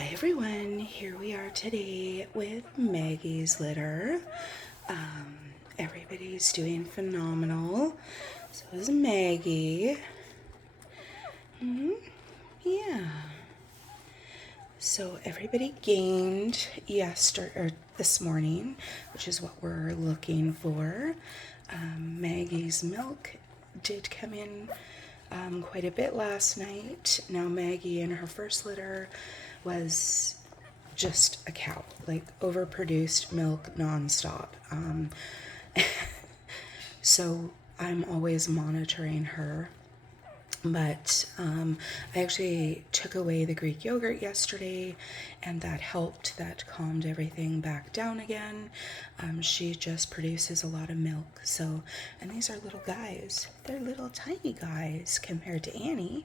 Hi everyone, here we are today with Maggie's litter. Everybody's doing phenomenal. So is Maggie. Yeah. So everybody gained this morning, which is what we're looking for. Maggie's milk did come in quite a bit last night. Now Maggie in her first litter was just a cow, like overproduced milk nonstop. So I'm always monitoring her. But I actually took away the Greek yogurt yesterday, and that helped. That calmed everything back down again. She just produces a lot of milk. So, and these are little guys. They're little tiny guys compared to Annie.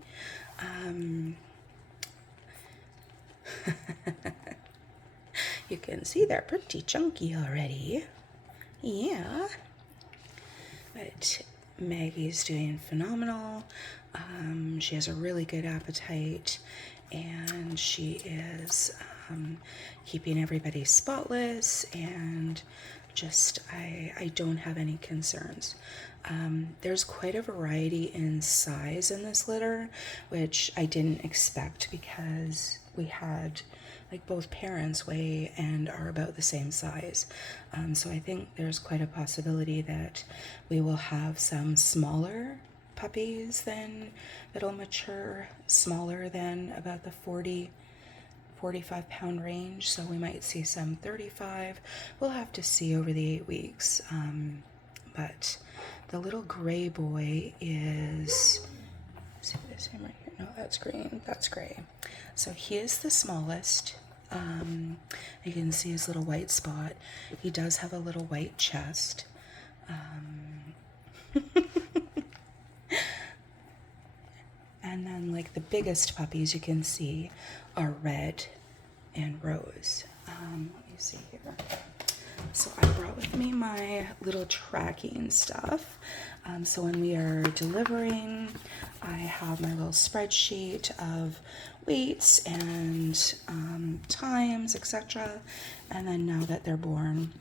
You can see they're pretty chunky already. Yeah. But Maggie's doing phenomenal. She has a really good appetite, and she is keeping everybody spotless, and just I don't have any concerns. There's quite a variety in size in this litter, which I didn't expect because we had like both parents weigh and are about the same size. So I think there's quite a possibility that we will have some smaller puppies that'll mature smaller than about the 45 pound range. So we might see some 35. We'll have to see over the 8 weeks. But the little gray boy is, see this him right here? No, that's green. That's gray. So he is the smallest. You can see his little white spot. He does have a little white chest. And then like the biggest puppies you can see are red and rose. Let me see here. So I brought with me my little tracking stuff. So when we are delivering, I have my little spreadsheet of weights and times, etc. And then now that they're born,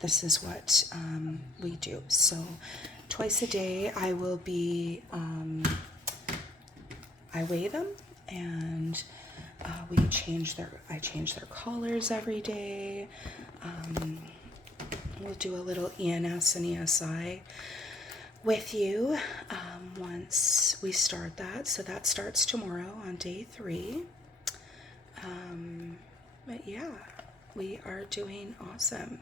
this is what we do. So twice a day I will be, I weigh them, and I change their collars every day. We'll do a little ENS and ESI with you once we start that. So that starts tomorrow on day 3. But yeah, we are doing awesome.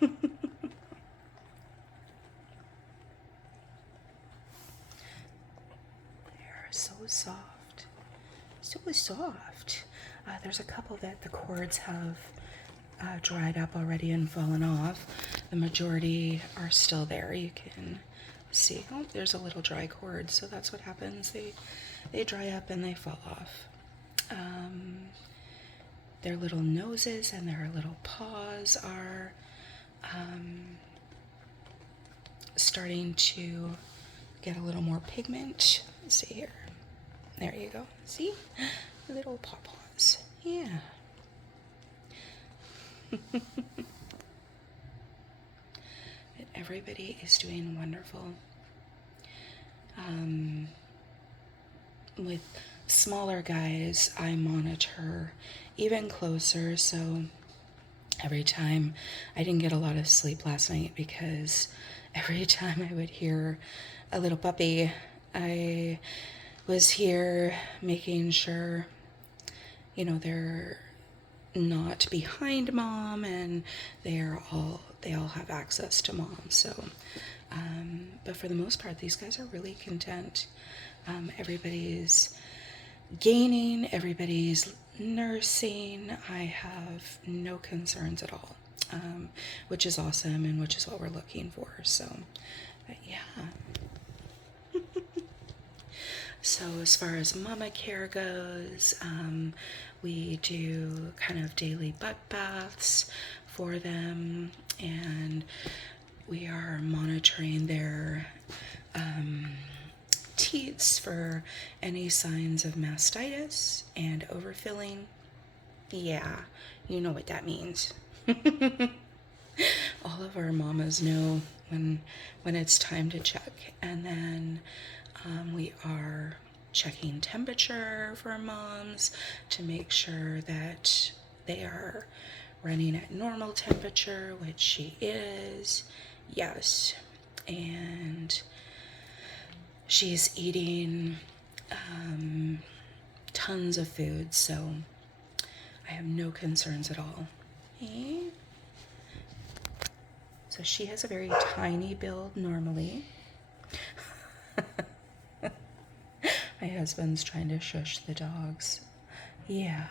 They're so soft. So soft. There's a couple that the cords have dried up already and fallen off. The majority are still there. You can see, oh, there's a little dry cord, so that's what happens. They dry up and they fall off. Their little noses and their little paws are starting to get a little more pigment. Let's see here. There you go. See? Little paws. Yeah. But everybody is doing wonderful. With smaller guys, I monitor even closer. So every time, I didn't get a lot of sleep last night because every time I would hear a little puppy, I was here making sure, they're not behind mom, and they all have access to mom. So but for the most part, these guys are really content. Everybody's gaining, everybody's nursing. I have no concerns at all, which is awesome, and which is what we're looking for. So but yeah. So as far as mama care goes, we do kind of daily butt baths for them, and we are monitoring their teats for any signs of mastitis and overfilling. Yeah, you know what that means. All of our mamas know when it's time to check. And then we are checking temperature for moms to make sure that they are running at normal temperature, which she is. Yes. And she's eating tons of food, so I have no concerns at all. Okay. So she has a very tiny build normally. My husband's trying to shush the dogs. Yeah,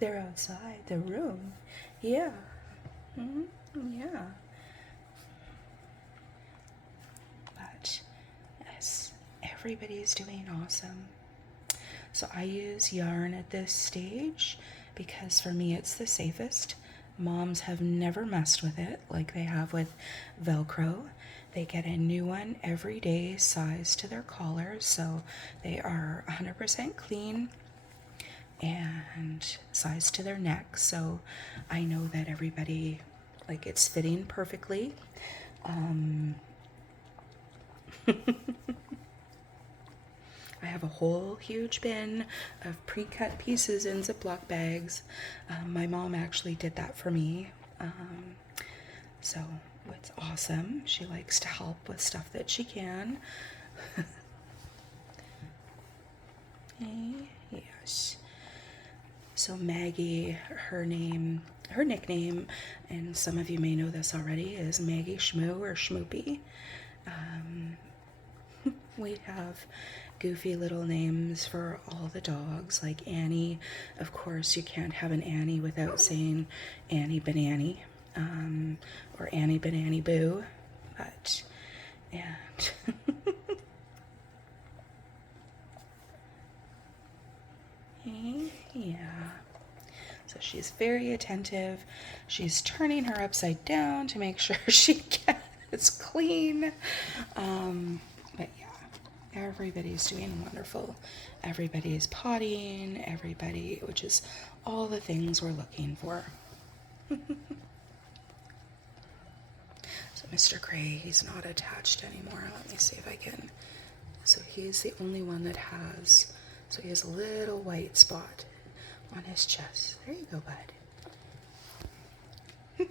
they're outside the room. Yeah. Yeah. But yes, everybody's doing awesome. So I use yarn at this stage because for me it's the safest. Moms have never messed with it like they have with Velcro. They get a new one every day, size to their collars, so they are 100% clean and size to their neck. So I know that everybody, like, it's fitting perfectly. I have a whole huge bin of pre-cut pieces in Ziploc bags. My mom actually did that for me. So it's awesome. She likes to help with stuff that she can. Yes. So Maggie, her nickname, and some of you may know this already, is Maggie Schmoo or Schmoopy. We have goofy little names for all the dogs, like Annie. Of course, you can't have an Annie without saying Annie Banani, or Annie Banani Boo. But, and yeah. So she's very attentive. She's turning her upside down to make sure she gets clean. But yeah. Everybody's doing wonderful. Everybody's pottying, which is all the things we're looking for. So Mr. Gray, he's not attached anymore. Let me see if I can. So he's the only one that has, so he has a little white spot on his chest. There you go, bud.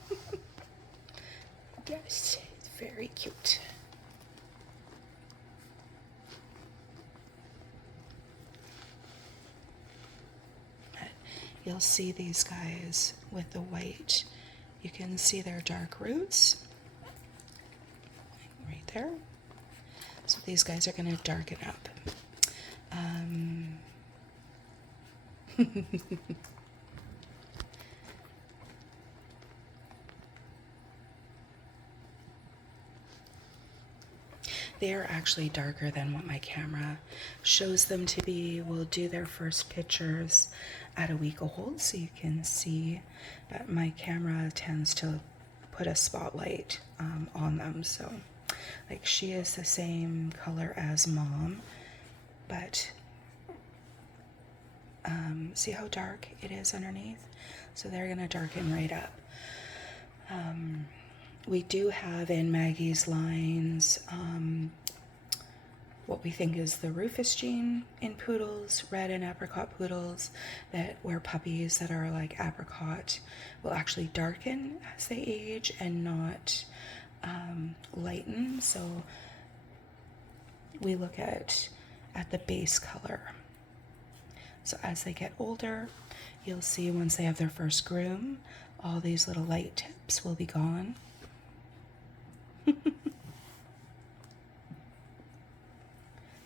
Yes, it's very cute. You'll see these guys with the white. You can see their dark roots right there. So these guys are going to darken up. They are actually darker than what my camera shows them to be. We'll do their first pictures at a week old, so you can see that my camera tends to put a spotlight on them. So, like, she is the same color as Mom, but see how dark it is underneath? So they're gonna darken right up. We do have in Maggie's lines what we think is the Rufus gene in poodles, red and apricot poodles, that where puppies that are like apricot will actually darken as they age and not lighten. So we look at the base color. So as they get older, you'll see once they have their first groom, all these little light tips will be gone.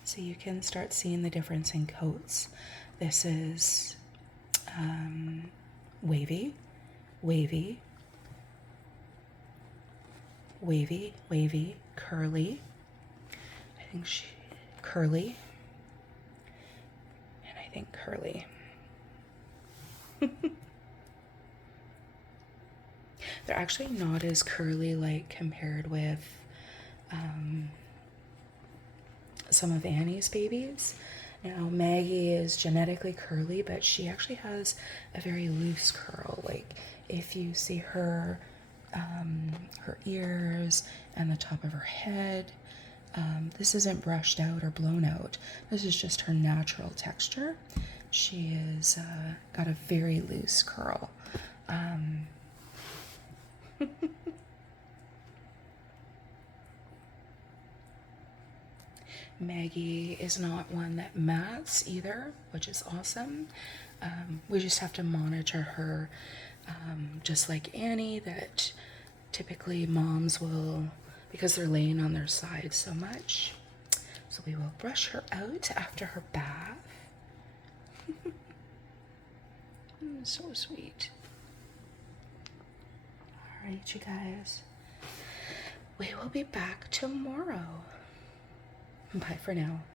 So you can start seeing the difference in coats. This is wavy, wavy, wavy, wavy, curly. I think curly, and I think curly. They're actually not as curly like compared with some of Annie's babies. Now, Maggie is genetically curly, but she actually has a very loose curl. Like, if you see her, her ears and the top of her head, this isn't brushed out or blown out. This is just her natural texture. She is got a very loose curl. Maggie is not one that mats either, which is awesome. We just have to monitor her, just like Annie, that typically moms will, because they're laying on their side so much. So we will brush her out after her bath. So sweet. All right, you guys. We will be back tomorrow. Bye for now.